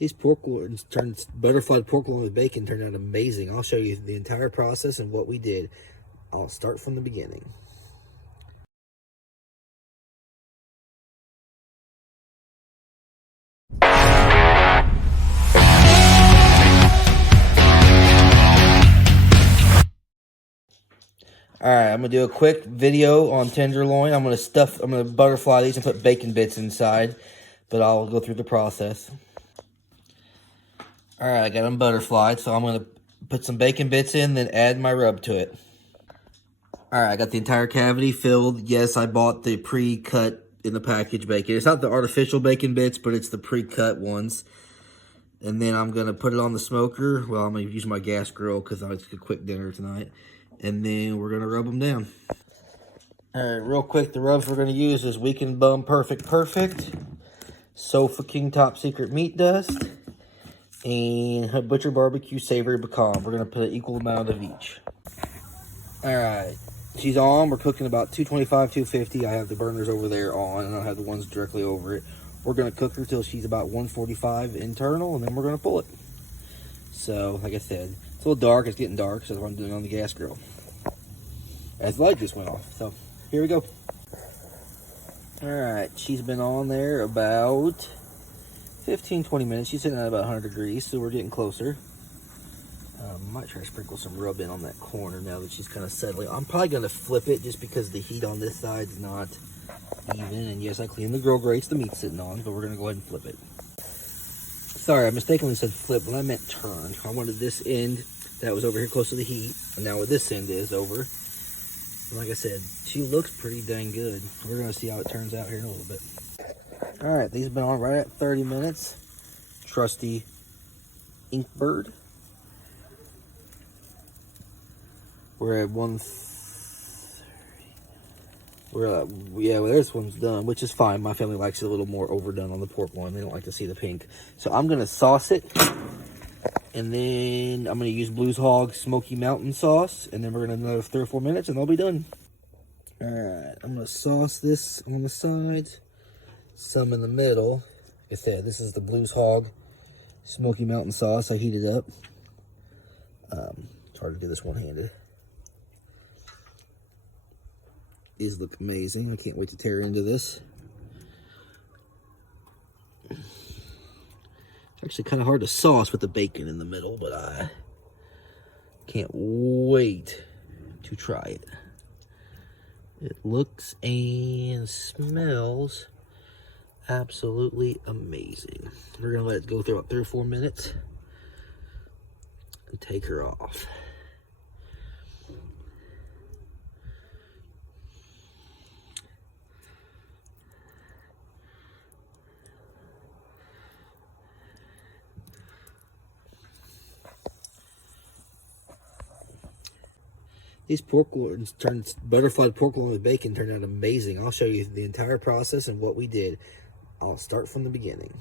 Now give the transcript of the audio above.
These pork loins butterflied pork loin with bacon turned out amazing. I'll show you the entire process and what we did. I'll start from the beginning. Alright, I'm going to do a quick video on tenderloin. I'm going to butterfly these and put bacon bits inside, but I'll go through the process. Alright, I got them butterflied, so I'm going to put some bacon bits in, then add my rub to it. Alright, I got the entire cavity filled. Yes, I bought the pre-cut in the package bacon. It's not the artificial bacon bits, but it's the pre-cut ones. And then I'm going to put it on the smoker. Well, I'm going to use my gas grill because it's a quick dinner tonight. And then we're going to rub them down. Alright, real quick, the rubs we're going to use is Weekend Bum Perfect, Sofa King Top Secret Meat Dust, and Butcher Barbecue Savory Pecan. We're going to put an equal amount of each. Alright, she's on. We're cooking about 225, 250. I have the burners over there on, and I have the ones directly over it. We're going to cook her till she's about 145 internal, and then we're going to pull it. So, like I said, it's a little dark. It's getting dark, so that's what I'm doing on the gas grill. As the light just went off. So, here we go. Alright, she's been on there about 15-20 minutes. She's sitting at about 100 degrees, so we're getting closer. Might try to sprinkle some rub in on that corner now that she's kind of settling. I'm probably going to flip it just because the heat on this side is not even. And yes, I cleaned the grill grates the meat's sitting on, but we're going to go ahead and flip it. Sorry, I mistakenly said flip when I meant turn. I wanted this end that was over here close to the heat, and now where this end is over. And like I said, she looks pretty dang good. We're going to see how it turns out here in a little bit. Alright, these have been on right at 30 minutes. Trusty Inkbird. We're at 130. Yeah, well, this one's done, which is fine. My family likes it a little more overdone on the pork one. They don't like to see the pink. So I'm going to sauce it. And then I'm going to use Blues Hog Smoky Mountain Sauce. And then we're going to another 3 or 4 minutes and they'll be done. Alright, I'm going to sauce this on the sides. Some in the middle. Like I said, this is the Blues Hog Smoky Mountain Sauce. I heated up. It's hard to do this one-handed. These look amazing. I can't wait to tear into this. It's actually kind of hard to sauce with the bacon in the middle, but I can't wait to try it. It looks and smells absolutely amazing. We're going to let it go through about 3 or 4 minutes and take her off. These pork loins butterflied pork loin with bacon turned out amazing. I'll show you the entire process and what we did. I'll start from the beginning.